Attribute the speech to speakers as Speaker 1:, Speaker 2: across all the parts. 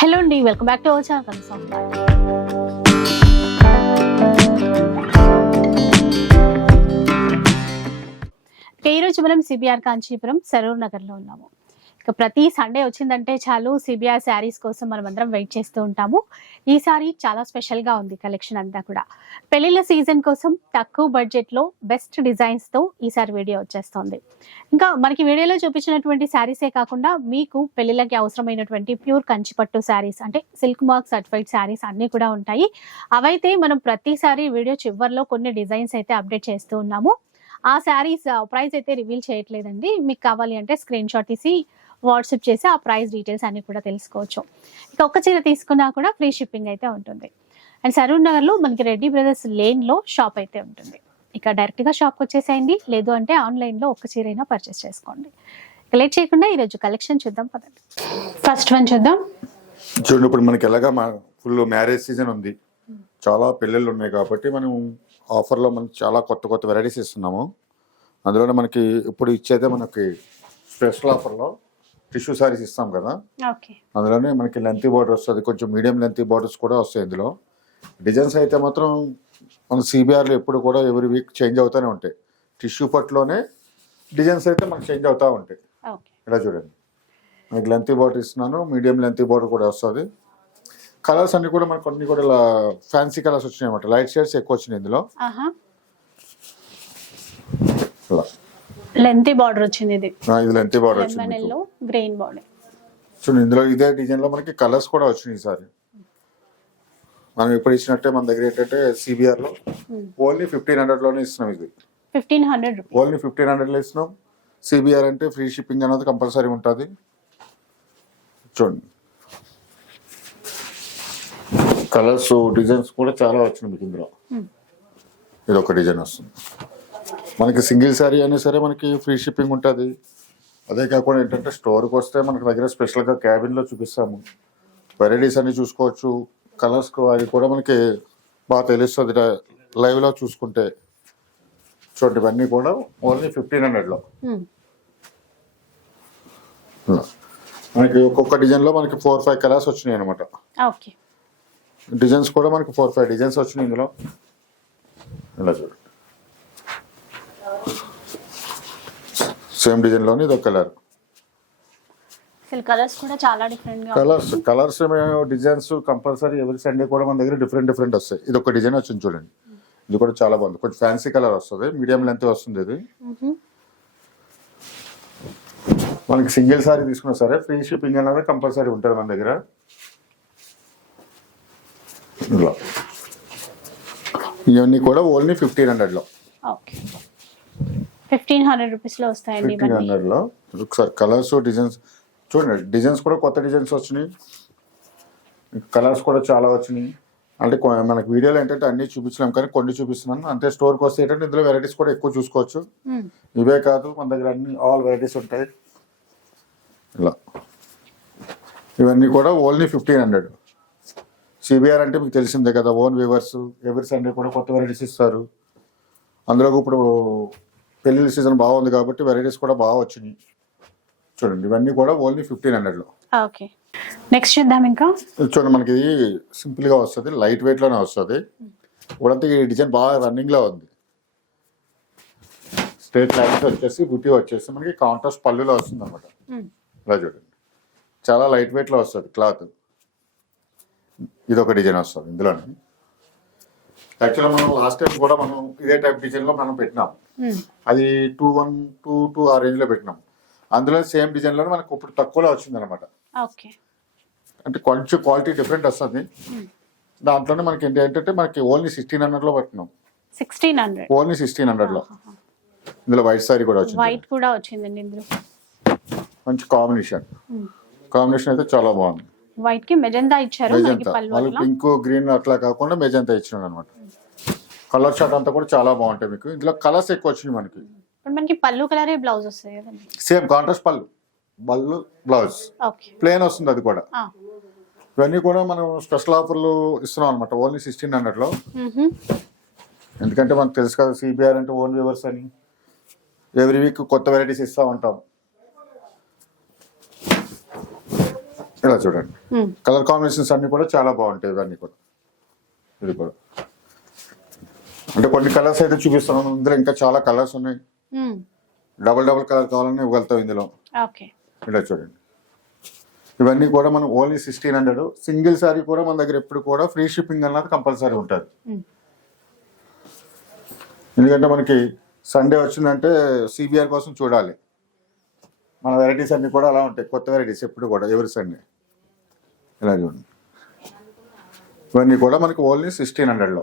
Speaker 1: Hello అండి welcome back to our channel కన్సమ్ ఈరోజు మనం సిబిఆర్ కాంచీపురం సరూర్ నగర్లో ఉన్నాము. ఇక ప్రతి సండే వచ్చిందంటే చాలు సిబిఆర్ శారీస్ కోసం మనం అందరం వెయిట్ చేస్తూ ఉంటాము. ఈసారి చాలా స్పెషల్గా ఉంది కలెక్షన్ అంతా కూడా. పెళ్ళిళ్ళ సీజన్ కోసం తక్కువ బడ్జెట్లో బెస్ట్ డిజైన్స్తో ఈసారి వీడియో వచ్చేస్తుంది. ఇంకా మనకి వీడియోలో చూపించినటువంటి శారీసే కాకుండా మీకు పెళ్ళిళ్ళకి అవసరమైనటువంటి ప్యూర్ కంచిపట్టు శారీస్ అంటే సిల్క్ మార్క్ సర్టిఫైడ్ శారీస్ అన్నీ కూడా ఉంటాయి. అవైతే మనం ప్రతిసారి వీడియో చివరిలో కొన్ని డిజైన్స్ అయితే అప్డేట్ చేస్తూ ఉన్నాము. ఆ శారీస్ ప్రైస్ అయితే రివీల్ చేయట్లేదండి. మీకు కావాలి అంటే స్క్రీన్ షాట్ తీసి వాట్సాప్ చేసి ఆ ప్రైస్ డీటెయిల్స్ అన్ని కూడా తెలుసుకోవచ్చు. ఇక ఒక్క చీర తీసుకున్నా కూడా ఫ్రీ షిప్పింగ్ అయితే ఉంటుంది. అండ్ సరూర్ నగర్లో మనకి రెడ్డి బ్రదర్స్ లేన్లో షాప్ అయితే ఉంటుంది. ఇక డైరెక్ట్గా షాప్కి వచ్చేసేయండి. లేదు అంటే ఆన్లైన్లో ఒక్క చీరైనా పర్చేస్ చేసుకోండి. కలెక్ట్ లేట్ చేయకుండా ఈరోజు కలెక్షన్ చూద్దాం పదండి. ఫస్ట్ వన్ చూద్దాం.
Speaker 2: చూడండి ఇప్పుడు మనకి ఎలాగా మా ఫుల్ మ్యారేజ్ సీజన్ ఉంది. చాలా పెళ్ళిళ్ళు ఉన్నాయి కాబట్టి మనం ఆఫర్లో మనం చాలా కొత్త కొత్త వెరైటీస్ ఇస్తున్నాము. అందులోనే మనకి ఇప్పుడు ఇచ్చేదే మనకి స్పెషల్ ఆఫర్లో టిష్యూ సారీస్ ఇస్తాం కదా? అందులోనే మనకి లెంతీ బార్డర్ వస్తుంది కొంచెం మీడియం లెంతీ బార్డర్స్ కూడా వస్తాయి ఇందులో. డిజైన్స్ అయితే మాత్రం మన సిబిఆర్లో ఎప్పుడు కూడా ఎవరి వీక్ చేంజ్ అవుతూనే ఉంటాయి. టిష్యూ పట్టులోనే డిజైన్స్ అయితే మనకి చేంజ్ అవుతూ ఉంటాయి. ఇలా చూడండి. మీకు లెంతీ బార్డర్ ఇస్తున్నాను మీడియం లెంతీ బార్డర్ కూడా వస్తుంది. కలర్స్ అన్ని కూడా మనకు అన్ని కూడా ఇలా ఫ్యాన్సీ కలర్స్ వచ్చినాయి అనమాట లైట్ షేడ్స్ ఎక్కువ వచ్చినాయి ఇందులో
Speaker 1: ఆహా
Speaker 2: ఇలా
Speaker 1: లెంతీ బార్డర్ వచ్చింది ఇది.
Speaker 2: ఇది లెంతీ బార్డర్
Speaker 1: లెమన్
Speaker 2: వచ్చింది
Speaker 1: ఎల్లో గ్రెయిన్ బార్డర్
Speaker 2: చూడండి ఇందులో ఇదే డిజైన్లో మనకి కలర్స్ కూడా వచ్చినాయి ఈసారి. మనం ఇప్పుడు ఇచ్చినట్టే మన దగ్గర ఏంటంటే సిబిఆర్లో ఓన్లీ ఫిఫ్టీన్ హండ్రెడ్లోనే ఇస్తున్నాం ఇది.
Speaker 1: ఫిఫ్టీన్ హండ్రెడ్
Speaker 2: ఓన్లీ ఫిఫ్టీన్ హండ్రెడ్లో ఇస్తున్నాం. సిబిఆర్ అంటే ఫ్రీ షిప్పింగ్ అనేది కంపల్సరీ ఉంటుంది. చూడండి. కలర్స్ డిజైన్స్ కూడా చాలా వచ్చినాయి మీకు ఇందులో. ఇది ఒక డిజైన్ వస్తుంది. మనకి సింగిల్ శారీ అయినా సరే మనకి ఫ్రీ షిప్పింగ్ ఉంటుంది. అదే కాకుండా ఏంటంటే స్టోర్కి వస్తే మనకి దగ్గర స్పెషల్గా క్యాబిన్లో చూపిస్తాము. వెరైటీస్ అన్ని చూసుకోవచ్చు. కలర్స్ అవి కూడా మనకి బాగా తెలుస్తుంది. లైవ్లో చూసుకుంటే. చూడండి ఇవన్నీ కూడా ఓన్లీ ఫిఫ్టీన్ హండ్రెడ్లో మనకి ఒక్కొక్క డిజైన్లో మనకి ఫోర్ ఫైవ్ కలర్స్ వచ్చినాయి అనమాట డిజైన్స్ కూడా మనకి ఫోర్ ఫైవ్ డిజైన్స్ వచ్చినాయి ఇందులో. ఇలా చూడండి సేమ్ డిజైన్లోని ఇది కలర్.
Speaker 1: కలర్స్ కూడా చాలా డిఫరెంట్గా
Speaker 2: కలర్స్ కలర్స్ డిజైన్స్ కంపల్సరీ ఎవరి సండే కూడా మన దగ్గర డిఫరెంట్ డిఫరెంట్ వస్తాయి. ఇది ఒక డిజైన్ వచ్చింది చూడండి. ఇది కూడా చాలా బాగుంది. కొంచెం ఫ్యాన్సీ కలర్ వస్తుంది. మీడియం లెంత్ వస్తుంది ఇది. మనకి సింగిల్ సారీ తీసుకున్నా సరే ఫ్రీ షిప్పింగ్ అనేది కంపల్సరీ ఉంటుంది మన దగ్గర. ఇవన్నీ కూడా ఓన్లీ ఫిఫ్టీన్ హండ్రెడ్లో.
Speaker 1: ఓకే. ఫిఫ్టీన్ హండ్రెడ్ రూపీస్లో వస్తాయండి
Speaker 2: ఫిఫ్టీన్
Speaker 1: ఇవన్నీ
Speaker 2: హండ్రెడ్లో ఒకసారి కలర్స్ డిజైన్స్. చూడండి డిజైన్స్ కూడా కొత్త డిజైన్స్ వచ్చినాయి. కలర్స్ కూడా చాలా వచ్చినాయి. అంటే మనకి వీడియోలో ఏంటంటే అన్ని చూపించలేం కానీ కొన్ని చూపిస్తున్నాను. అంటే స్టోర్కి వస్తే ఏంటంటే ఇందులో వెరైటీస్ కూడా ఎక్కువ చూసుకోవచ్చు. ఇవే కాదు మన దగ్గర అన్ని ఆల్ వెరైటీస్ ఉంటాయి. ఇలా. ఇవన్నీ కూడా ఓన్లీ ఫిఫ్టీన్ హండ్రెడ్. సిబిఆర్ అంటే మీకు తెలిసిందే కదా ఓన్ వ్యూవర్స్ ఎవరి సండే కూడా కొత్త వెరైటీస్ ఇస్తారు. అందులో ఇప్పుడు పెళ్ళి సీజన్ బాగుంది కాబట్టి వెరైటీస్ కూడా బాగా వచ్చినాయి. చూడండి ఇవన్నీ కూడా ఓన్లీ ఫిఫ్టీన్ హండ్రెడ్లో.
Speaker 1: ఓకే. నెక్స్ట్ చూద్దాం ఇంకా.
Speaker 2: చూడండి మనకి ఇది సింపుల్గా వస్తుంది లైట్ వెయిట్లోనే వస్తుంది. ఇప్పుడంతా ఈ డిజైన్ బాగా రన్నింగ్లో ఉంది. స్ట్రేట్ లైన్స్ వచ్చేసి బుట్టి వచ్చేసి మనకి కాంట్రాస్ట్ పళ్ళులో వస్తుంది అనమాట. ఇలా చూడండి. చాలా లైట్ వెయిట్లో వస్తుంది క్లాత్. ఇది ఒక డిజైన్ వస్తుంది ఇందులోనే. యాక్చువల్గా మనం లాస్ట్ టైం కూడా మనం ఇదే టైప్ డిజైన్లో మనం పెట్టినాం.
Speaker 1: మ్మ్.
Speaker 2: అది టూ వన్ టూ టూ ఆ రేంజ్లో పెట్టినాం. అందులో సేమ్ డిజైన్లో మనకు ఇప్పుడు తక్కువలో వచ్చింది అనమాట
Speaker 1: ఓకే
Speaker 2: అంటే కొంచెం క్వాలిటీ డిఫరెంట్ వస్తుంది. దాంట్లోనే మనకి ఏంటి ఏంటంటే మనకి ఓన్లీ సిక్స్టీన్ హండ్రెడ్లో పట్టినాం.
Speaker 1: సిక్స్టీన్ హండ్రెడ్
Speaker 2: ఓన్లీ సిక్స్టీన్ హండ్రెడ్లో ఇందులో వైట్ సారీ కూడా వచ్చింది.
Speaker 1: వైట్ కూడా వచ్చిందండి ఇందులో.
Speaker 2: మంచి కాంబినేషన్ కాంబినేషన్ అయితే చాలా బాగుంది.
Speaker 1: వైట్కి ఇచ్చారు
Speaker 2: మెజంతా.
Speaker 1: అట్లా
Speaker 2: పింక్ గ్రీన్ అట్లా కాకుండా మెజంతా ఇచ్చినాడు అనమాట కలర్ షార్ట్ అంతా కూడా చాలా బాగుంటాయి మీకు. ఇందులో కలర్స్ ఎక్కువ వచ్చినాయి మనకి.
Speaker 1: మనకి పళ్ళు కలరే బ్లౌజ్ వస్తుంది కదండి
Speaker 2: సేమ్ కాంట్రాస్ట్ పళ్ళు పళ్ళు బ్లౌజ్. ప్లేన్ వస్తుంది అది కూడా. ఇవన్నీ కూడా మనం స్పెషల్ ఆఫర్లు ఇస్తున్నాం అనమాట ఓన్లీ సిక్స్టీన్ హండ్రెడ్లో. ఎందుకంటే మనకు తెలుసు కదా సిబిఆర్ అంటే ఓన్ వ్యూవర్స్ అని. ఎవ్రీ వీక్ కొత్త వెరైటీస్ ఇస్తూ ఉంటాం. ఇలా చూడండి. కలర్ కాంబినేషన్స్ అన్ని కూడా చాలా బాగుంటాయి ఇవన్నీ కూడా. ఇది కూడా. అంటే కొన్ని కలర్స్ అయితే చూపిస్తున్నాను ఇందులో ఇంకా చాలా కలర్స్ ఉన్నాయి. డబల్ డబల్ కలర్ కావాలని ఇవ్వగలుగుతాం ఇందులో. ఇలా చూడండి. ఇవన్నీ కూడా మనం only sixteen hundred. Single sari కూడా మన దగ్గర ఎప్పుడు కూడా ఫ్రీ షిప్పింగ్ అన్నది కంపల్సరీ ఉంటుంది. ఎందుకంటే మనకి సండే వచ్చిందంటే సిబిఆర్ కోసం చూడాలి. మన వెరైటీస్ అన్ని కూడా అలా ఉంటాయి. కొత్త వెరైటీస్ ఎప్పుడు కూడా ఎవరి సండే. ఇలా చూడండి. ఇవన్నీ కూడా మనకి ఓన్లీ సిక్స్టీన్ హండ్రెడ్లో.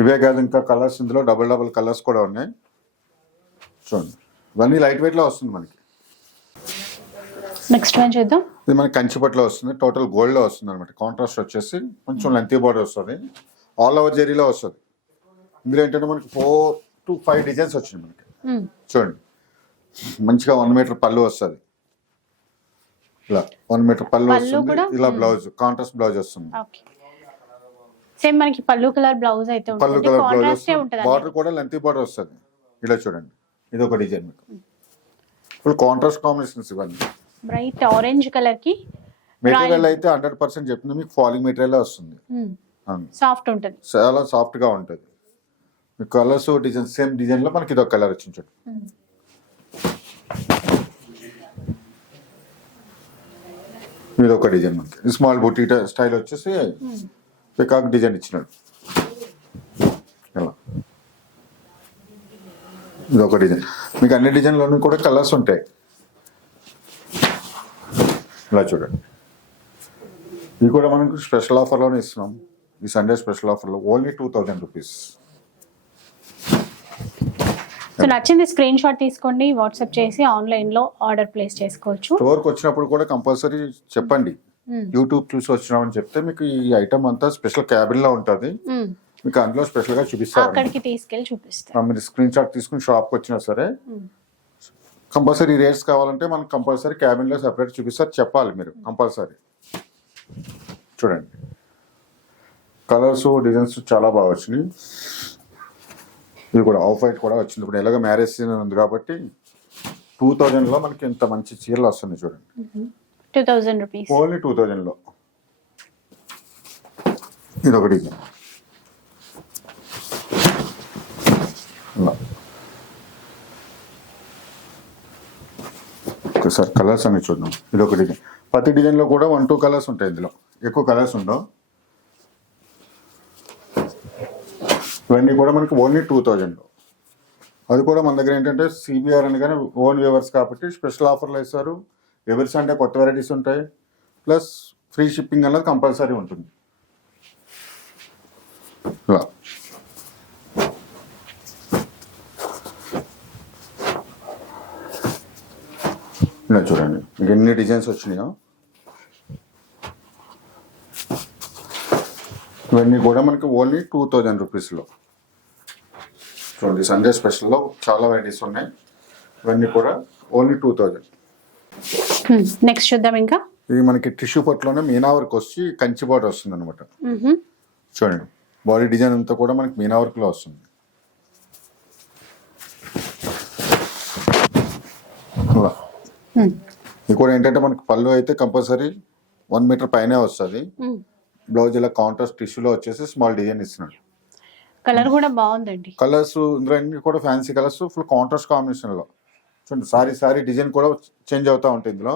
Speaker 2: ఇవే కాదు ఇంకా కలర్స్ ఇందులో డబుల్ డబుల్ కలర్స్ కూడా ఉన్నాయి. చూడండి. ఇవన్నీ లైట్ వెయిట్లో వస్తుంది మనకి.
Speaker 1: నెక్స్ట్ వన్ చూద్దాం.
Speaker 2: ఇది మనకి కంచిపట్లో వస్తుంది. టోటల్ గోల్డ్లో వస్తుంది అనమాట కాంట్రాస్ట్ వచ్చేసి కొంచెం లెంతీ బార్డర్ వస్తుంది. ఆల్ ఓవర్ జెరీలో వస్తుంది. ఇందులో ఏంటంటే మనకి ఫోర్ టు ఫైవ్ డిజైన్స్ వచ్చినాయి మనకి.
Speaker 1: ఉమ్,
Speaker 2: చూడండి. మంచిగా వన్ మీటర్ పళ్ళు వస్తుంది. ఇలా వన్ మీటర్ పళ్ళు వస్తుంది? ఇలా బ్లౌజ్ కాంట్రాస్ట్ బ్లౌజ్ వస్తుంది.
Speaker 1: సేమ్ మనకి పళ్ళు కలర్ బ్లౌజ్ అయితే
Speaker 2: పళ్ళు కలర్ బ్లౌజ్ బార్డర్ కూడా లెంతీ బార్డర్ వస్తుంది. ఇలా చూడండి. ఇది ఒక డిజైన్ మీకు. ఫుల్ కాంట్రాస్ట్ కాంబినేషన్స్ ఇవన్నీ.
Speaker 1: బ్రైట్ ఆరెంజ్ కలర్కి
Speaker 2: మెటీరియల్ అయితే హండ్రెడ్ పర్సెంట్ చెప్తుంది మీకు ఫాలింగ్ మెటీరియల్ వస్తుంది.
Speaker 1: సాఫ్ట్ ఉంటుంది.
Speaker 2: చాలా సాఫ్ట్గా ఉంటుంది. మీ కలర్స్ డిజైన్ సేమ్ డిజైన్లో మనకి ఇదొక కలర్ వచ్చింది చూడండి
Speaker 1: ఉమ్,
Speaker 2: ఇది ఒక డిజైన్ మనకి స్మాల్ బుటీ స్టైల్ వచ్చేసి పికాక్ డిజైన్ ఇచ్చినాడు. ఇలా. ఇది ఒక డిజైన్. మీకు అన్ని డిజైన్లోనూ కూడా కలర్స్ ఉంటాయి. ఇలా చూడండి. ఇది కూడా మనకు స్పెషల్ ఆఫర్లోనే ఇస్తున్నాం. ఈ సండే స్పెషల్ ఆఫర్లో only two thousand rupees.
Speaker 1: So నచ్చింది స్క్రీన్ షాట్ తీసుకోండి వాట్సాప్ చేసి ఆన్లైన్లో ఆర్డర్ ప్లేస్ చేసుకోవచ్చు.
Speaker 2: స్టోర్కి వచ్చినప్పుడు కూడా కంపల్సరీ చెప్పండి. యూట్యూబ్ చూసి వచ్చినామని చెప్తే మీకు ఈ ఐటమ్ అంతా స్పెషల్ క్యాబిన్లో ఉంటుంది మీకు అందులో స్పెషల్గా చూపిస్తారు
Speaker 1: అక్కడికి చూపిస్తారు
Speaker 2: మీరు స్క్రీన్ షాట్ తీసుకుని షాప్కి వచ్చినా సరే. కంపల్సరీ రేట్స్ కావాలంటే మనకు కంపల్సరీ క్యాబిన్లో సెపరేట్ చూపిస్తారు. చెప్పాలి మీరు కంపల్సరీ. చూడండి. కలర్స్ డిజైన్స్ చాలా బాగా వచ్చినాయి. ఇది కూడా ఆఫ్ వైట్ కూడా వచ్చింది. ఇప్పుడు ఎలాగ మ్యారేజ్ సీజన్ ఉంది కాబట్టి టూ లో మనకి ఇంత మంచి చీరలు వస్తుంది చూడండి.
Speaker 1: Two thousand rupees
Speaker 2: only two లో. ఇది ఒకటి ఓకే సార్ కలర్స్ అన్ని చూద్దాం. ఇది ఒక డిజైన్ ప్రతి డిజైన్లో కూడా వన్ టూ కలర్స్ ఉంటాయి ఇందులో. ఎక్కువ కలర్స్ ఉండవు. ఇవన్నీ కూడా మనకి ఓన్లీ టూ థౌజండ్ అది కూడా మన దగ్గర ఏంటంటే సిబిఆర్ అని కానీ ఓన్ వ్యూవర్స్ కాబట్టి స్పెషల్ ఆఫర్లు ఇస్తారు ఎవరి సండే కొత్త వెరైటీస్ ఉంటాయి. ప్లస్ ఫ్రీ షిప్పింగ్ అనేది కంపల్సరీ ఉంటుంది. ఇలా. ఇలా చూడండి. మీకు ఎన్ని డిజైన్స్ వచ్చినాయో. ఇవన్నీ కూడా మనకి ఓన్లీ టూ థౌజండ్ రూపీస్లో చూడండి సండే స్పెషల్లో చాలా వెరైటీస్ ఉన్నాయి. ఇవన్నీ కూడా ఓన్లీ టూ థౌజండ్
Speaker 1: నెక్స్ట్ చూద్దాం ఇంకా.
Speaker 2: ఇది మనకి టిష్యూ పట్టులోనే మీనా వర్క్ వచ్చి కంచి బార్డర్ వస్తుంది అనమాట
Speaker 1: మ్మ్హమ్.
Speaker 2: చూడండి. బాడీ డిజైన్ అంతా కూడా మనకి మీనా వర్క్లో వస్తుంది. ఇలా.
Speaker 1: మ్మ్.
Speaker 2: ఇది కూడా ఏంటంటే మనకి పళ్ళు అయితే కంపల్సరీ వన్ మీటర్ పైనే వస్తుంది. బ్లౌజ్ ఇలా కాంట్రాస్ట్ టిష్యూలో వచ్చేసి స్మాల్ డిజైన్ ఇస్తున్నాడు.
Speaker 1: కలర్ కూడా బాగుందండి.
Speaker 2: కలర్స్ ఇందులో కూడా ఫ్యాన్సీ కలర్స్ ఫుల్ కాంట్రాస్ట్ కాంబినేషన్లో చూడండి సారీ సారీ డిజైన్ కూడా చేంజ్ అవుతూ ఉంటాయి ఇందులో.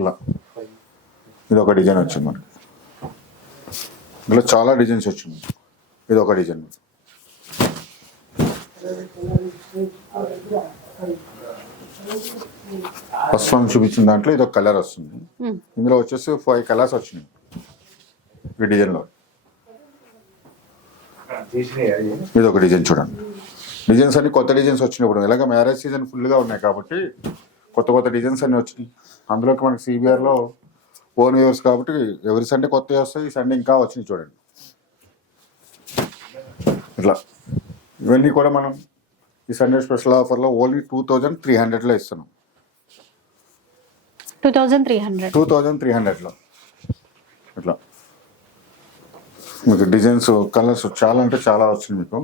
Speaker 2: ఇలా. ఇది ఒక డిజైన్ వచ్చింది మనకి. ఇందులో చాలా డిజైన్స్ వచ్చింది. ఇది ఒక డిజైన్. ఫస్ట్ వన్ చూపించిన దాంట్లో ఇది ఒక కలర్ వస్తుంది. ఇందులో వచ్చేసి ఫైవ్ కలర్స్ వచ్చినాయి. ఈ డిజైన్లో. ఇది ఒక డిజైన్ చూడండి. డిజైన్స్ అన్ని కొత్త డిజైన్స్ వచ్చినప్పుడు ఎలాగ మ్యారేజ్ సీజన్ ఫుల్గా ఉన్నాయి కాబట్టి కొత్త కొత్త డిజైన్స్ అన్ని వచ్చినాయి. అందులోకి మనకి సిబిఆర్లో ఓన్ వ్యూవర్స్ కాబట్టి ఎవరి సండే కొత్తవి వస్తాయి ఈ సండే ఇంకా వచ్చినాయి చూడండి. ఇట్లా. ఇవన్నీ కూడా మనం ఈ సండే స్పెషల్ ఆఫర్లో ఓన్లీ టూ థౌజండ్ త్రీ హండ్రెడ్లో ఇస్తున్నాం.
Speaker 1: Two thousand three hundred.
Speaker 2: Two thousand three హండ్రెడ్లో. ఇట్లా. మీకు డిజైన్స్ కలర్స్ చాలా అంటే చాలా వచ్చింది మీకు.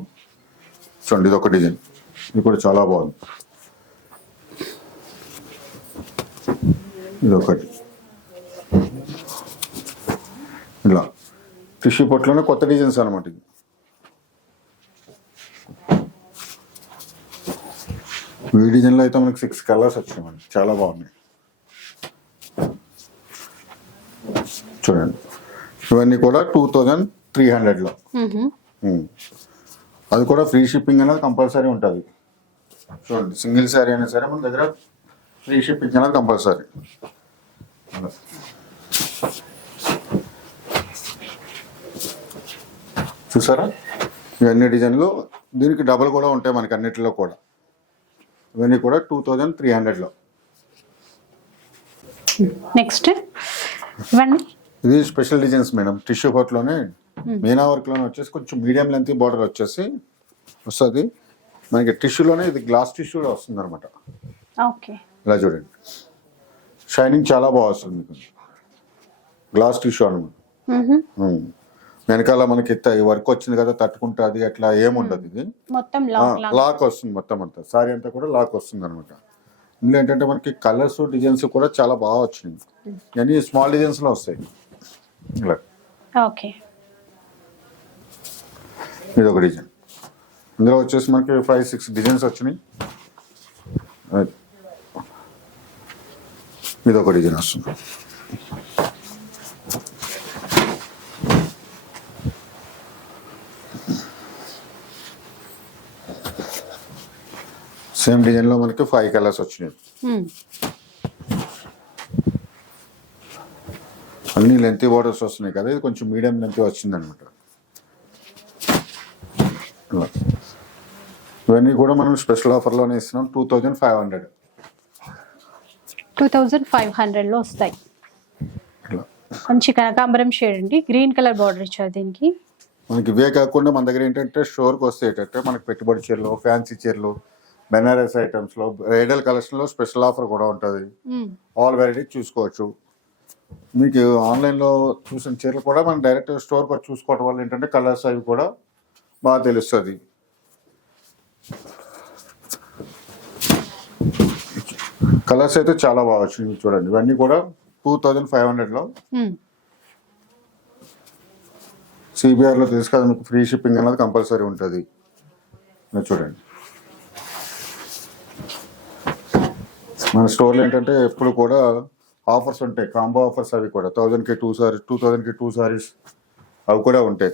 Speaker 2: చూడండి ఇది ఒక డిజైన్. ఇది కూడా చాలా బాగుంది. ఇది ఒకటి. ఇలా. టిష్యూ పొట్లోనే కొత్త డిజైన్స్ అనమాట ఇది ఈ డిజైన్లో అయితే మనకి సిక్స్ కలర్స్ వచ్చాయి మనకి చాలా బాగున్నాయి. చూడండి. ఇవన్నీ కూడా టూ థౌజండ్ త్రీ హండ్రెడ్లో. అది కూడా ఫ్రీ షిప్పింగ్ అనేది కంపల్సరీ ఉంటుంది. చూడండి సింగిల్ శారీ అయినా సరే మన దగ్గర ఫ్రీ షిప్పింగ్ అనేది కంపల్సరీ. చూసారా? ఇవన్నీ డిజైన్లు దీనికి డబల్ కూడా ఉంటాయి మనకి అన్నిటిలో కూడా. ఇవన్నీ కూడా టూ థౌజండ్ త్రీ హండ్రెడ్లో.
Speaker 1: నెక్స్ట్ ఇవ్వండి
Speaker 2: ఇది స్పెషల్ డిజైన్స్ మేడం. టిష్యూ లోనే మీనా వర్క్లోనే వచ్చేసి కొంచెం మీడియం లెంత్ బార్డర్ వచ్చేసి వస్తుంది. మనకి టిష్యూలోనే ఇది గ్లాస్ టిష్యూలో వస్తుంది అనమాట
Speaker 1: ఓకే
Speaker 2: ఇలా చూడండి. షైనింగ్ చాలా బాగా వస్తుంది మీకు. గ్లాస్ టిష్యూ అనమాట. వెనకాల మనకి వర్క్ వచ్చింది కదా తట్టుకుంటుంది అట్లా ఏముండదు ఇది.
Speaker 1: మొత్తం లాంగ్ లాంగ్.
Speaker 2: లాక్ వస్తుంది మొత్తం అంతా. సారీ అంతా కూడా లాక్ వస్తుంది అనమాట ఇందులో ఏంటంటే మనకి కలర్స్ డిజైన్స్ కూడా చాలా బాగా వచ్చినాయి. ఇవన్నీ స్మాల్ డిజైన్స్లో వస్తాయి. ఇలా.
Speaker 1: ఓకే
Speaker 2: ఇది ఒక డిజైన్ ఇందులో వచ్చేసి మనకి ఫైవ్ సిక్స్ డిజైన్స్ వచ్చినాయి. ఇది ఒక డిజైన్ వస్తుంది. సేమ్ డిజైన్లో మనకి ఫైవ్ కలర్స్ వచ్చినాయి. అన్ని లెంత్ బార్డర్స్ వస్తున్నాయి కదా ఇది కొంచెం మీడియం లెంత్ వచ్చింది ఇవన్నీ కూడా మనం స్పెషల్ ఆఫర్లోనే ఇస్తున్నాం. Two thousand five hundred.
Speaker 1: Two thousand five హండ్రెడ్లో వస్తాయి. మంచి కనకాంబరం షేడ్ అండి. గ్రీన్ కలర్ బార్డర్ ఇచ్చారు దీనికి.
Speaker 2: మనకి ఇవే కాకుండా మన దగ్గర ఏంటంటే స్టోర్కి వస్తే మనకి పెట్టుబడి చీరలు ఫ్యాన్సీ చీరలు బెనారస్ ఐటమ్స్లో బ్రైడల్ కలెక్షన్లో స్పెషల్ ఆఫర్ కూడా ఉంటుంది. ఆల్ వెరైటీ చూసుకోవచ్చు. మీకు ఆన్లైన్లో చూసిన చీరలు కూడా మనం డైరెక్ట్ స్టోర్కి వచ్చి చూసుకోవడం వల్ల ఏంటంటే కలర్స్ అవి కూడా బాగా తెలుస్తుంది. కలర్స్ అయితే చాలా బాగా వచ్చినాయి చూడండి. ఇవన్నీ కూడా టూ థౌజండ్ ఫైవ్ హండ్రెడ్లో సిబిఆర్లో తెలుసు కదా మీకు ఫ్రీ షిప్పింగ్ అనేది కంపల్సరీ ఉంటుంది. చూడండి. మన స్టోర్లో ఏంటంటే ఎప్పుడు కూడా ఆఫర్స్ ఉంటాయి. కాంబో ఆఫర్స్ అవి కూడా. థౌజండ్కి టూ సారీస్ టూ థౌజండ్కి టూ సారీస్ అవి కూడా ఉంటాయి.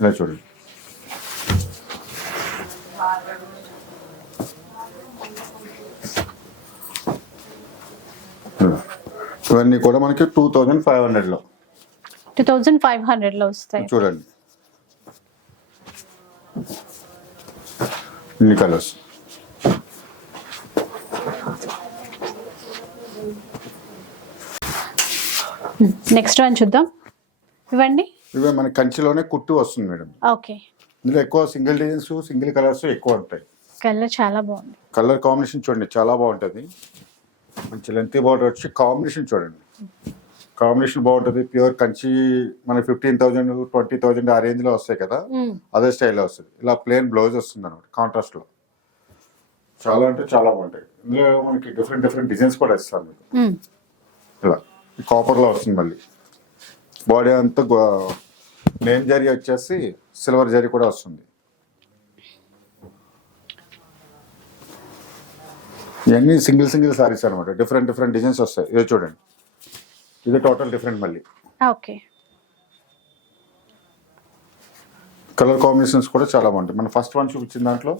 Speaker 2: ఇలా చూడండి. ఇవన్నీ కూడా మనకి టూ థౌజండ్ ఫైవ్ హండ్రెడ్లో
Speaker 1: టూ థౌజండ్ ఫైవ్ హండ్రెడ్లో వస్తాయి.
Speaker 2: చూడండి. ఇన్ని కలర్స్
Speaker 1: నెక్స్ట్ వన్ చూద్దాం. ఇవ్వండి.
Speaker 2: ఇవే మన కంచిలోనే కుట్టు వస్తుంది మేడం.
Speaker 1: ఓకే.
Speaker 2: ఇందులో ఎక్కువ సింగిల్ డిజైన్స్ సింగిల్ కలర్స్ ఎక్కువ ఉంటాయి.
Speaker 1: కలర్ చాలా బాగుంది.
Speaker 2: కలర్ కాంబినేషన్ చూడండి చాలా బాగుంటుంది. మంచి లెంత్ బార్డర్ వచ్చి కాంబినేషన్ చూడండి. కాంబినేషన్ బాగుంటుంది ప్యూర్ కంచి మన ఫిఫ్టీన్ థౌజండ్ ట్వంటీ థౌజండ్ ఆ రేంజ్లో వస్తాయి కదా. అదే స్టైల్లో వస్తుంది. ఇలా ప్లేన్ బ్లౌజ్ వస్తుంది అనమాట కాంట్రాస్ట్లో చాలా అంటే చాలా బాగుంటాయి. ఇందులో మనకి డిఫరెంట్ డిఫరెంట్ డిజైన్స్ కూడా ఇస్తారు మీకు. ఇలా కాపర్లో వస్తుంది మళ్ళీ. బాడీ అంతా నేమ్ జరీ వచ్చేసి సిల్వర్ జరీ కూడా వస్తుంది. ఇవన్నీ సింగిల్ సింగిల్ సారీస్ అనమాట డిఫరెంట్ డిఫరెంట్ డిజైన్స్ వస్తాయి. ఇది చూడండి. ఇది టోటల్ డిఫరెంట్ మళ్ళీ.
Speaker 1: ఓకే.
Speaker 2: కలర్ కాంబినేషన్స్ కూడా చాలా బాగుంటాయి. మన ఫస్ట్ వన్ చూపించిన దాంట్లో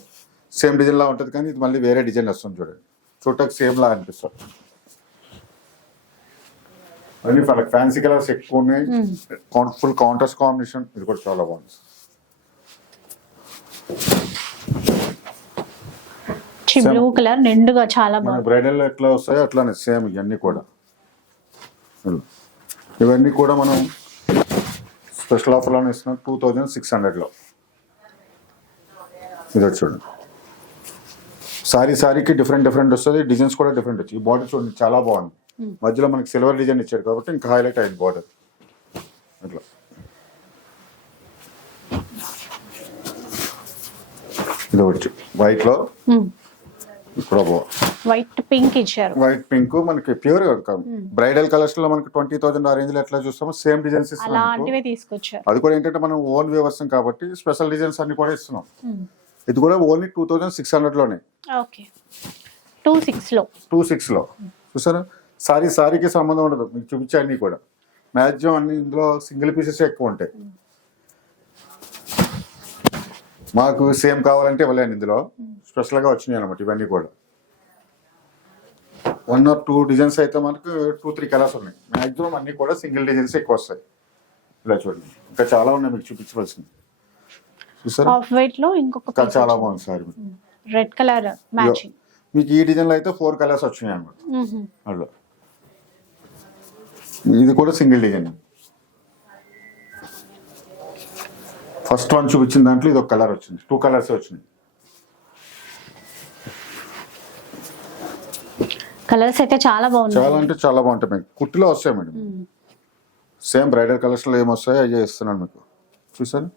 Speaker 2: సేమ్ డిజైన్ లా ఉంటుంది కానీ ఇది మళ్ళీ వేరే డిజైన్ వస్తుంది చూడండి. చూడటానికి సేమ్ లా అనిపిస్తుంది. అన్ని ఫ్యాన్సీ కలర్స్ ఎక్కువ ఉన్నాయి. ఫుల్ కౌంటర్స్ కాంబినేషన్ ఇది కూడా చాలా బాగుంది.
Speaker 1: బ్లూ కలర్ నిండుగా చాలా బాగుంది.
Speaker 2: బ్రైడల్ ఎట్లా వస్తాయో అట్లానే సేమ్ ఇవన్నీ కూడా. ఇలా. ఇవన్నీ కూడా మనం స్పెషల్ ఆఫర్లో ఇస్తున్నాం టూ థౌజండ్ సిక్స్ హండ్రెడ్లో ఇది వచ్చి చూడండి సారీ సారీకి డిఫరెంట్ డిఫరెంట్ వస్తుంది డిజైన్స్ కూడా డిఫరెంట్ వచ్చి ఈ బార్డర్ చూడండి చాలా బాగుంది. మధ్యలో మనకి సిల్వర్ డిజైన్ ఇచ్చాడు కాబట్టి ఇంకా హైలైట్ అయింది బార్డర్ అట్లా. ఇది ఒకటి వైట్లో ఇప్పుడు
Speaker 1: వైట్ పింక్ ఇచ్చారు.
Speaker 2: వైట్ పింక్ మనకి ప్యూర్ బ్రైడల్ కలర్స్లో మనకి ట్వంటీ థౌసండ్ ఆ రేంజ్లో ఎట్లా చూస్తామో సేమ్ డిజైన్స్.
Speaker 1: అలాంటివే తీసుకొచ్చారు.
Speaker 2: అది కూడా ఏంటంటే మనం ఓన్ వ్యూవర్స్ కాబట్టి స్పెషల్ డిజైన్స్ అన్ని కూడా ఇస్తున్నాం. ఇది కూడా ఓన్లీ టూ థౌజండ్ సిక్స్ హండ్రెడ్లోనే.
Speaker 1: ఓకే. టూ సిక్స్లో.
Speaker 2: టూ సిక్స్లో. చూసారా? సారీ సారీకి సంబంధం ఉండదు. మీకు చూపించే అన్ని కూడా. మ్యాక్సిమం అన్ని ఇందులో సింగిల్ పీసెస్ ఎక్కువ ఉంటాయి. మాకు సేమ్ కావాలంటే ఇవ్వలేను ఇందులో. స్పెషల్గా వచ్చినాయి అనమాట ఇవన్నీ కూడా. వన్ ఆర్ టూ డిజైన్స్ అయితే మనకు టూ త్రీ కలర్స్ ఉన్నాయి. మ్యాక్సిమం అన్ని కూడా సింగిల్ డిజైన్స్ ఎక్కువ వస్తాయి. ఇలా చూడండి. ఇంకా చాలా ఉన్నాయి మీకు చూపించవలసింది. చూసారా?
Speaker 1: ఆఫ్ వైట్లో ఇంకొక
Speaker 2: ఇంకా చాలా బాగుంది సారీ.
Speaker 1: రెడ్ కలర్ మ్యాచింగ్
Speaker 2: మీకు ఈ డిజైన్లో అయితే ఫోర్ కలర్స్ వచ్చినాయి అనమాట అట్లా ఇది కూడా సింగిల్ డిజైన్ ఫస్ట్ వన్ చూపించిన దాంట్లో ఇది ఒక కలర్ వచ్చింది. టూ కలర్స్ వచ్చినాయి.
Speaker 1: కలర్స్ అయితే చాలా
Speaker 2: చాలా
Speaker 1: బాగున్నాయి
Speaker 2: అంటే చాలా బాగుంటాయి మీకు. కుట్టులో వస్తాయి మేడం. సేమ్ బ్రైడల్ కలర్స్లో ఏమొస్తాయో అవి ఇస్తున్నాను మీకు. చూసారు?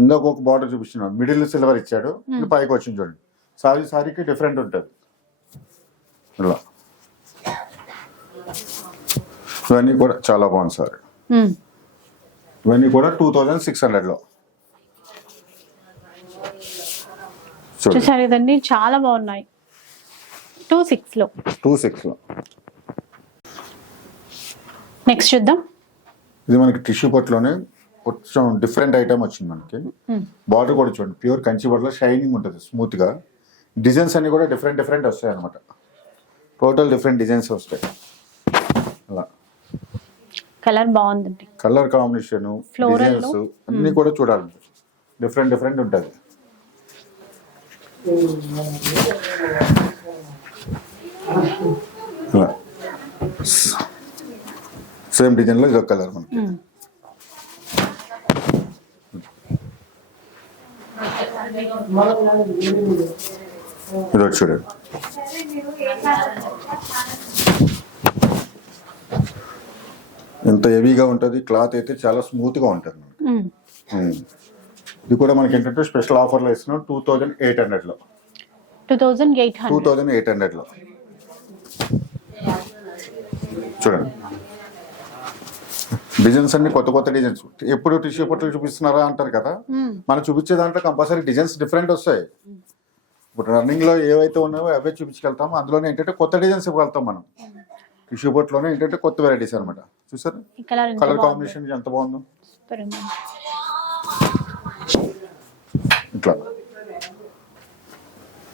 Speaker 2: ఇందాక ఒక బార్డర్ చూపించినాడు మిడిల్ సిల్వర్ ఇచ్చాడు. ఇది పైకి వచ్చింది చూడండి. సారీ సారీకి డిఫరెంట్ ఉంటుంది. ఇలా. ఇవన్నీ కూడా చాలా బాగుంది సార్. ఇవన్నీ కూడా టూ థౌజండ్ సిక్స్ హండ్రెడ్లో
Speaker 1: చూసారు కదండి? చాలా బాగున్నాయి. టూ సిక్స్లో.
Speaker 2: టూ సిక్స్లో
Speaker 1: నెక్స్ట్ చూద్దాం.
Speaker 2: ఇది మనకి టిష్యూ పట్టులోనే కొంచెం డిఫరెంట్ ఐటమ్ వచ్చింది మనకి. బార్డర్ కూడా చూడండి. ప్యూర్ కంచి బార్డర్ షైనింగ్ ఉంటుంది స్మూత్గా. డిజైన్స్ అన్ని కూడా డిఫరెంట్ డిఫరెంట్ వస్తాయి అనమాట టోటల్ డిఫరెంట్ డిజైన్స్ వస్తాయి. అలా.
Speaker 1: కలర్ బాగుందండి.
Speaker 2: కలర్
Speaker 1: కాంబినేషన్లో?
Speaker 2: డిజైన్స్ అన్ని కూడా చూడాలి. డిఫరెంట్ డిఫరెంట్ ఉంటుంది. ఇలా సేమ్ డిజైన్లో ఇదొక కలర్ మనకి. ఇది ఒకటి చూడండి ఎంత హెవీగా ఉంటుంది క్లాత్ అయితే చాలా స్మూత్గా ఉంటుంది మనకి. ఇది కూడా మనకి ఏంటంటే స్పెషల్ ఆఫర్లో ఇస్తున్నాం టూ థౌజండ్ ఎయిట్ హండ్రెడ్లో.
Speaker 1: Two thousand eight
Speaker 2: two
Speaker 1: hundred
Speaker 2: thousand eight హండ్రెడ్లో. చూడండి. డిజైన్స్ అన్ని కొత్త కొత్త డిజైన్స్. ఎప్పుడు టిష్యూ పట్టులు చూపిస్తున్నారా అంటారు కదా? మనం చూపించే దాంట్లో కంపల్సరీ డిజైన్స్ డిఫరెంట్ వస్తాయి. ఇప్పుడు రన్నింగ్లో ఏవైతే ఉన్నాయో అవే చూపించగలుగుతాం అందులోనే ఏంటంటే కొత్త డిజైన్స్ ఇవ్వగలుగుతాం మనం. టిష్యూ పట్టులోనే ఏంటంటే కొత్త వెరైటీస్ అనమాట చూసారు?
Speaker 1: కలర్
Speaker 2: కాంబినేషన్ ఎంత బాగుందో. ఇట్లా.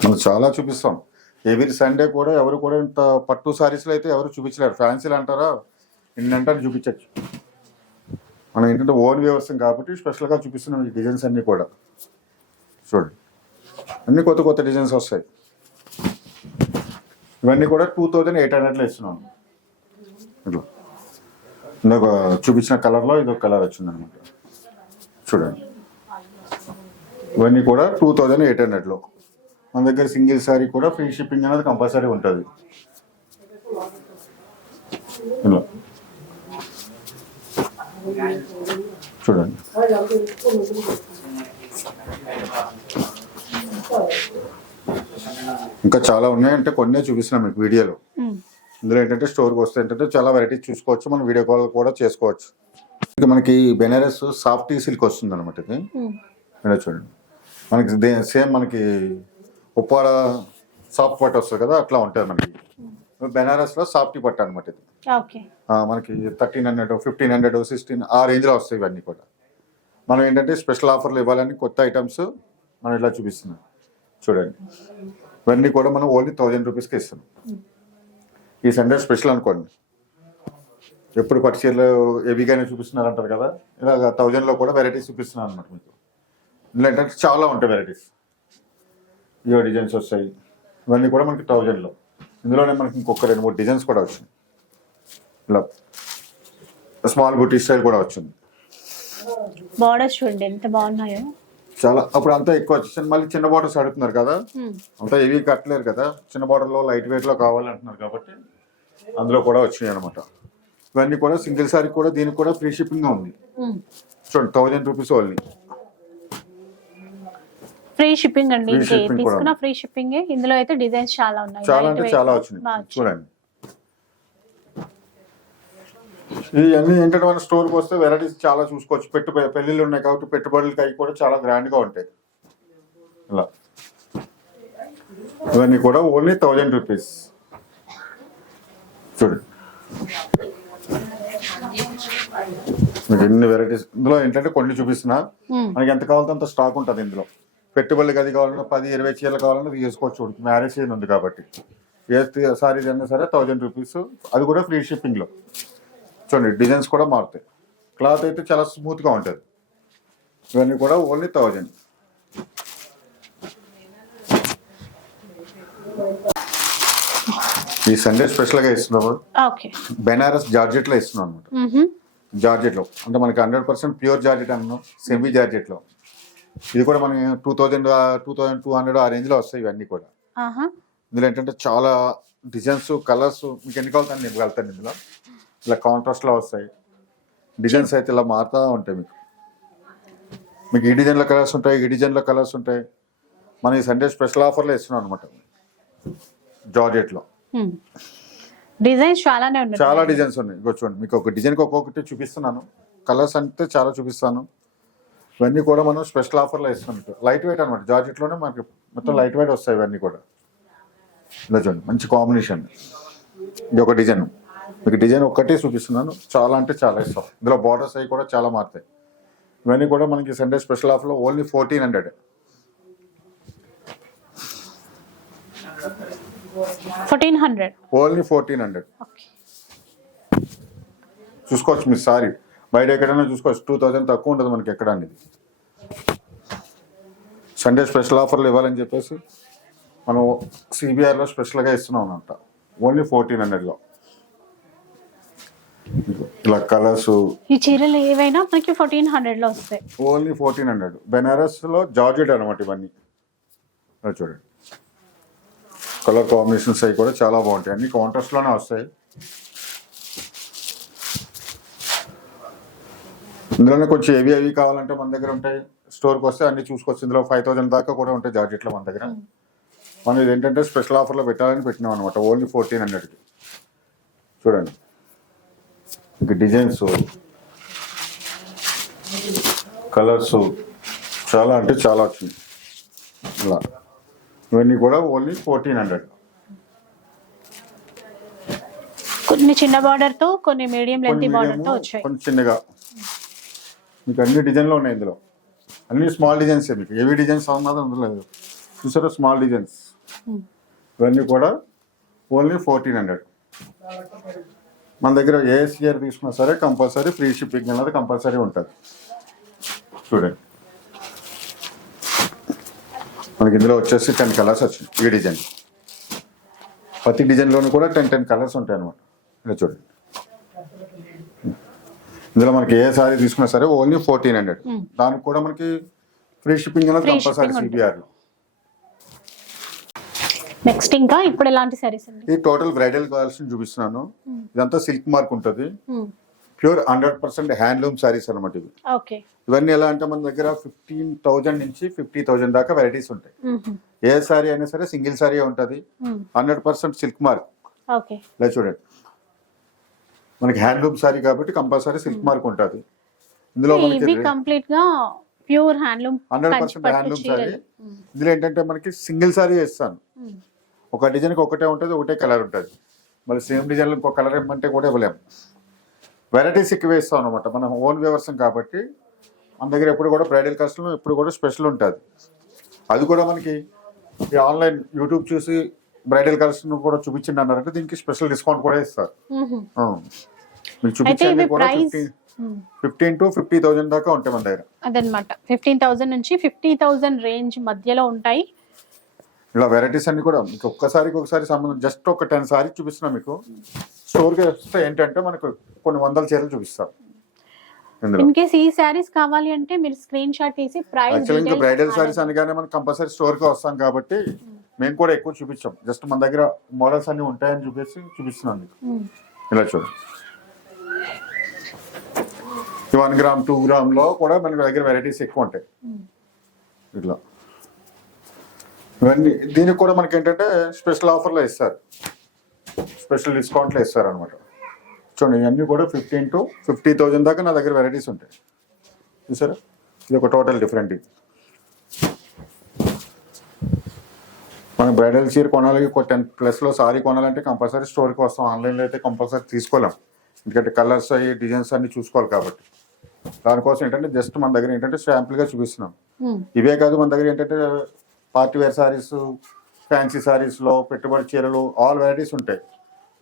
Speaker 2: మనం చాలా చూపిస్తాం. ఎవ్రీ సండే కూడా ఎవరు కూడా ఇంత పట్టు సారీస్లో అయితే ఎవరు చూపించలేరు. ఫ్యాన్సీలు అంటారా? ఇన్ని చూపించచ్చు. మనం ఏంటంటే ఓన్ వ్యవస్థ కాబట్టి స్పెషల్గా చూపిస్తున్నాం ఈ డిజైన్స్ అన్నీ కూడా. చూడండి. అన్నీ కొత్త కొత్త డిజైన్స్ వస్తాయి. ఇవన్నీ కూడా టూ థౌజండ్ ఎయిట్ హండ్రెడ్లో ఇస్తున్నాం. ఇట్లా ఇందాక చూపించిన కలర్లో ఇదొక కలర్ వచ్చిందనమాట. చూడండి. ఇవన్నీ కూడా టూ థౌజండ్ ఎయిట్ హండ్రెడ్లో మన దగ్గర సింగిల్ సారీ కూడా ఫ్రీ షిప్పింగ్ అనేది కంపల్సరీ ఉంటుంది. ఇలా చూడండి. ఇంకా చాలా ఉన్నాయంటే కొన్నే చూపిస్తున్నాం మీకు వీడియోలో. ఇందులో ఏంటంటే స్టోర్కి వస్తే ఏంటంటే చాలా వెరైటీస్ చూసుకోవచ్చు మనం వీడియో కాల్ కూడా చేసుకోవచ్చు. ఇక మనకి బెనారస్ సాఫ్ట్ సిల్క్ వస్తుంది అనమాట ఇది. చూడండి. మనకి సేమ్ మనకి ఉప్పాడ సాఫ్ట్ పట్టు వస్తుంది కదా అట్లా ఉంటుంది మనకి. బెనారస్లో సాఫ్ట్ పట్టు అనమాట ఇది. మనకి thirteen hundred fifteen hundred sixteen ఆ రేంజ్లో వస్తాయి ఇవన్నీ కూడా. మనం ఏంటంటే స్పెషల్ ఆఫర్లు ఇవ్వాలని కొత్త ఐటమ్స్ మనం ఇలా చూపిస్తున్నాం. చూడండి. ఇవన్నీ కూడా మనం ఓన్లీ థౌజండ్ రూపీస్కి ఇస్తున్నాం. ఈ సండే స్పెషల్ అనుకోండి. ఎప్పుడు పట్టుచీరలు హెవీగానే చూపిస్తున్నారు అంటారు కదా ఇలాగ థౌజండ్లో కూడా వెరైటీస్ చూపిస్తున్నాను అనమాట మీకు. ఏంటంటే చాలా ఉంటాయి వెరైటీస్ ఇవో డిజైన్స్ వస్తాయి. ఇవన్నీ కూడా మనకి థౌజండ్లో ఇందులోనే మనకి ఇంకొక రెండు మూడు డిజైన్స్ కూడా వచ్చినాయి. ఇలా స్మాల్ బుటీ స్టైల్ కూడా వచ్చింది.
Speaker 1: బార్డర్స్ చూడండి ఎంత బాగున్నాయో.
Speaker 2: చాలా అప్పుడు అంతా ఎక్కువ వచ్చింది మళ్ళీ చిన్న బార్డర్స్ అడుగుతున్నారు కదా. అంతా హెవీ కట్టలేరు కదా. చిన్న బార్డర్లో లైట్ వెయిట్లో కావాలంటున్నారు కాబట్టి అందులో కూడా వచ్చినాయి అనమాట ఇవన్నీ కూడా సింగిల్ సారీ కూడా దీనికి కూడా ఫ్రీ షిప్పింగ్ ఉంది. చూడండి thousand rupees only
Speaker 1: free shipping అండి.
Speaker 2: కూడా
Speaker 1: తీసుకున్న ఫ్రీ షిప్పింగ్ ఇందులో అయితే డిజైన్స్ చాలా ఉన్నాయి.
Speaker 2: చాలా అంటే చాలా
Speaker 1: బాగా
Speaker 2: వచ్చినాయి. చూడండి. ఇవన్నీ ఏంటంటే మన స్టోర్కి వస్తే వెరైటీస్ చాలా చూసుకోవచ్చు. పెట్టు పెళ్ళిళ్ళు ఉన్నాయి కాబట్టి పెట్టుబడులకి అవి కూడా చాలా గ్రాండ్గా ఉంటాయి. ఇలా ఇవన్నీ కూడా ఓన్లీ థౌజండ్ రూపీస్ చూడండి మీకు ఎన్ని వెరైటీస్ ఇందులో ఏంటంటే కొన్ని చూపిస్తున్నా.
Speaker 1: మ్మ్.
Speaker 2: మనకి ఎంత కావాలంటే అంత స్టాక్ ఉంటుంది ఇందులో. పెట్టుబడులకి అది కావాలన్నా పది ఇరవై చీరలు కావాలన్నా తీసుకోవచ్చు. మ్యారేజ్ సీజన్ ఉంది కాబట్టి. ఏ సారీ అయినా సరే థౌజండ్ రూపీస్ అది కూడా ఫ్రీ షిప్పింగ్లో. చూడండి డిజైన్స్ కూడా మారుతాయి. క్లాత్ అయితే చాలా స్మూత్గా ఉంటుంది. ఇవన్నీ కూడా ఓన్లీ థౌజండ్ ఈ సండే స్పెషల్గా ఇస్తున్నాము
Speaker 1: ఓకే.
Speaker 2: బెనారస్ జార్జెట్లో ఇస్తున్నాం అనమాట
Speaker 1: మ్మ్హ.
Speaker 2: జార్జెట్లో. అంటే మనకి హండ్రెడ్ పర్సెంట్ ప్యూర్ జార్జెట్ అన్నాం సెమీ జార్జెట్లో. ఇది కూడా మనకి two thousand two thousand two hundred ఆ రేంజ్లో వస్తాయి ఇవన్నీ కూడా. ఇందులో ఏంటంటే చాలా డిజైన్స్ కలర్స్ మీకు ఎన్ని కావాలి నేను వెళ్తాను ఇందులో. ఇలా కాంట్రాస్ట్లో వస్తాయి. డిజైన్స్ అయితే ఇలా మారుతూ ఉంటాయి మీకు. మీకు ఈ డిజైన్లో కలర్స్ ఉంటాయి ఈ డిజైన్లో కలర్స్ ఉంటాయి. మన ఈ సండే స్పెషల్ ఆఫర్లో ఇస్తున్నాం అనమాట జార్జెట్లో.
Speaker 1: డిజైన్స్ చాలానే ఉన్నాయి.
Speaker 2: చాలా డిజైన్స్ ఉన్నాయి. చూడండి మీకు ఒక డిజైన్కి ఒక్కొక్కటి చూపిస్తున్నాను. కలర్స్ అంటే చాలా చూపిస్తాను. ఇవన్నీ కూడా మనం స్పెషల్ ఆఫర్లో ఇస్తున్నాం లైట్ వెయిట్ అనమాట జార్జెట్లోనే మనకి మొత్తం లైట్ వెయిట్ వస్తాయి ఇవన్నీ కూడా. ఇలా చూడండి మంచి కాంబినేషన్. ఇది ఒక డిజైన్. మీకు డిజైన్ ఒక్కటే చూపిస్తున్నాను. చాలా అంటే చాలా ఇస్తాం ఇందులో బార్డర్స్ అవి కూడా చాలా మారుతాయి. ఇవన్నీ కూడా మనకి సండే స్పెషల్ ఆఫర్లో only fourteen hundred
Speaker 1: fourteen hundred
Speaker 2: only fourteen hundred చూసుకోవచ్చు మీరు సారీ. బయట ఎక్కడైనా చూసుకోవచ్చు టూ థౌజండ్ తక్కువ ఉండదు మనకి ఎక్కడ అనేది. సండే స్పెషల్ ఆఫర్లు ఇవ్వాలని చెప్పేసి మనం సిబిఆర్లో స్పెషల్గా ఇస్తున్నాం అంట ఓన్లీ ఫోర్టీన్ హండ్రెడ్లో ఇలా కలర్స్
Speaker 1: ఈ చీరలు ఏవైనా మనకి ఫోర్టీన్ హండ్రెడ్లో వస్తాయి.
Speaker 2: ఓన్లీ ఫోర్టీన్ హండ్రెడ్ బెనారస్లో జార్జెట్ అనమాట ఇవన్నీ. చూడండి. కలర్ కాంబినేషన్స్ అవి కూడా చాలా బాగుంటాయి. అన్ని కాంట్రాస్ట్లోనే వస్తాయి. ఇందులోనే కొంచెం ఏవి అవి కావాలంటే మన దగ్గర ఉంటాయి. స్టోర్కి వస్తే అన్ని చూసుకోవచ్చు. ఇందులో ఫైవ్ థౌసండ్ దాకా కూడా ఉంటాయి జార్జెట్లో మన దగ్గర. మనం ఇది ఏంటంటే స్పెషల్ ఆఫర్లో పెట్టాలని పెట్టినాం అనమాట ఓన్లీ ఫోర్టీన్ హండ్రెడ్కి చూడండి. ఇంక డిజైన్స్ కలర్స్ చాలా అంటే చాలా వచ్చింది. ఇలా. ఇవన్నీ కూడా ఓన్లీ ఫోర్టీన్ హండ్రెడ్
Speaker 1: కొన్ని చిన్న బార్డర్తో కొన్ని మీడియం లెంత్ బార్డర్తో వచ్చాయి.
Speaker 2: కొంచెం చిన్నగా. మీకు అన్ని డిజైన్లు ఉన్నాయి ఇందులో. అన్ని స్మాల్ డిజైన్స్ మీకు. ఏవి డిజైన్స్ అన్నది అందులో చూసారా స్మాల్ డిజైన్స్ ఇవన్నీ కూడా ఓన్లీ ఫోర్టీన్ హండ్రెడ్ మన దగ్గర ఏ ఇయర్ తీసుకున్నా సరే కంపల్సరీ ఫ్రీ షిప్పింగ్ అనేది కంపల్సరీ ఉంటుంది. చూడండి. మనకి ఇందులో వచ్చేసి టెన్ కలర్స్ వచ్చింది ఈ డిజైన్. ప్రతి డిజైన్లోనూ కూడా టెన్ టెన్ కలర్స్ ఉంటాయి అనమాట ఇలా చూడండి. ఇందులో మనకి ఏ సారీ తీసుకున్నా సరే ఓన్లీ ఫోర్టీన్ హండ్రెడ్
Speaker 1: Hmm.
Speaker 2: దానికి కూడా మనకి ఫ్రీ షిప్పింగ్ అనేది కంపల్సరీ. సిబిఆర్లో
Speaker 1: నెక్స్ట్ ఇంకా ఇప్పుడు ఎలాంటి సారీస్
Speaker 2: ఈ టోటల్ బ్రైడల్ కలెక్షన్ చూపిస్తున్నాను. ఇదంతా సిల్క్ మార్క్ ఉంటుంది. Pure hundred percent handloom saris అనమాట ఇవి. ఇవన్నీ ఎలా అంటే మన దగ్గర ఫిఫ్టీన్ థౌజండ్ నుంచి ఫిఫ్టీ థౌజండ్ దాకా వెరైటీస్ ఉంటాయి. ఏ సారీ అయినా సరే సింగిల్ సారీ ఉంటుంది. హండ్రెడ్ పర్సెంట్ సిల్క్ మార్క్ ఇలా చూడండి. మనకి హ్యాండ్లూమ్ సారీ కాబట్టి కంపల్సరీ సిల్క్ మార్క్ ఉంటుంది. ఇందులో మనకి
Speaker 1: కంప్లీట్గా pure handloom
Speaker 2: hundred percent handloom sari. ఇందులో ఏంటంటే మనకి సింగిల్ సారీ వేస్తాను. ఒక డిజైన్కి ఒకటే ఉంటుంది ఒకటే కలర్ ఉంటుంది. మళ్ళీ సేమ్ డిజైన్లో ఇంకో కలర్ ఇవ్వమంటే కూడా ఇవ్వలేము వెరైటీస్ ఎక్కువ వేస్తాం అనమాట మనం ఓన్ వ్యవస్థం కాబట్టి మన దగ్గర ఎప్పుడు కూడా బ్రైడల్ కాస్ట్లో ఎప్పుడు కూడా స్పెషల్ ఉంటుంది. అది కూడా మనకి ఈ ఆన్లైన్ యూట్యూబ్ చూసి బ్రైడల్ కలెక్షన్ కూడా చూపించింది అన్నారంటే దీనికి స్పెషల్ డిస్కౌంట్ కూడా ఇస్తారు. మీకు చూపించేది
Speaker 1: ఇవి
Speaker 2: కూడా ఫిఫ్టీన్ టు ఫిఫ్టీ థౌజండ్ దాకా ఉంటాయి మన దగ్గర.
Speaker 1: అదనమాట ఫిఫ్టీన్ థౌసండ్ నుంచి ఫిఫ్టీ థౌసండ్ రేంజ్ మధ్యలో ఉంటాయి.
Speaker 2: ఇలా వెరైటీస్ అన్ని కూడా మీకు ఒక్కసారికి ఒకసారి సంబంధం జస్ట్ ఒక టెన్ సారీ చూపిస్తున్నా మీకు. స్టోర్కి వస్తే ఏంటంటే మనకు కొన్ని వందల చీరలు చూపిస్తాం ఇందులో.
Speaker 1: ఇన్ కేస్ ఈ శారీస్ కావాలి అంటే మీరు స్క్రీన్ షాట్ తీసి ప్రైస్
Speaker 2: బ్రైడల్ సారీస్ అనగానే మనం కంపల్సరీ స్టోర్కి వస్తాం కాబట్టి మేము కూడా ఎక్కువ చూపించాం. జస్ట్ మన దగ్గర మోడల్స్ అన్ని ఉంటాయని చూపించి చూపిస్తున్నాం మీకు. ఇలా చూడండి. వన్ గ్రామ్ టూ గ్రామ్లో కూడా మన దగ్గర వెరైటీస్ ఎక్కువ ఉంటాయి. ఇట్లా. ఇవన్నీ దీనికి కూడా మనకి ఏంటంటే స్పెషల్ ఆఫర్లో ఇస్తారు. స్పెషల్ డిస్కౌంట్లో ఇస్తారు అనమాట చూడండి ఇవన్నీ కూడా ఫిఫ్టీన్ టు ఫిఫ్టీ థౌజండ్ దాకా నా దగ్గర వెరైటీస్ ఉంటాయి. చూసారా? ఇది ఒక టోటల్ డిఫరెంట్ ఇది. మనం బ్రైడల్ చీర కొనాలి టెన్ ప్లస్లో సారీ కొనాలంటే కంపల్సరీ స్టోర్కి వస్తాం. ఆన్లైన్లో అయితే కంపల్సరీ తీసుకోలేం. ఎందుకంటే కలర్స్ అయ్యి డిజైన్స్ అన్ని చూసుకోవాలి కాబట్టి. దానికోసం ఏంటంటే జస్ట్ మన దగ్గర ఏంటంటే శాంపుల్గా చూపిస్తున్నాం. ఇవే కాదు మన దగ్గర ఏంటంటే పార్టీ వేర్ సారీస్ ఫ్యాన్సీ సారీస్లో పెట్టుబడి చీరలు ఆల్ వెరైటీస్ ఉంటాయి.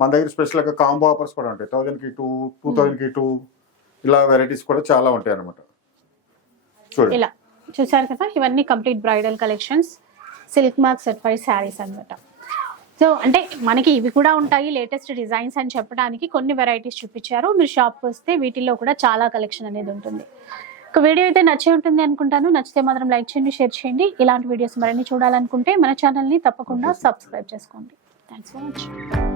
Speaker 2: మన దగ్గర స్పెషల్గా కాంబో ఆఫర్స్ కూడా ఉంటాయి. థౌజండ్కి టూ టూ థౌజండ్కి టూ ఇలా వెరైటీస్ కూడా చాలా ఉంటాయి అన్నమాట చూడండి.
Speaker 1: ఇలా. చూసారు కదా ఇవన్నీ complete bridal collections silk mark certified saris అన్నమాట. సో అంటే మనకి ఇవి కూడా ఉంటాయి లేటెస్ట్ డిజైన్స్ అని చెప్పడానికి కొన్ని వెరైటీస్ చూపించారు. మీరు షాప్కి వస్తే వీటిల్లో కూడా చాలా కలెక్షన్ అనేది ఉంటుంది. ఒక వీడియో అయితే నచ్చే ఉంటుంది అనుకుంటాను. నచ్చితే మాత్రం లైక్ చేయండి షేర్ చేయండి. ఇలాంటి వీడియోస్ మరిన్ని చూడాలనుకుంటే మన ఛానల్ని తప్పకుండా సబ్స్క్రైబ్ చేసుకోండి. Thanks for watching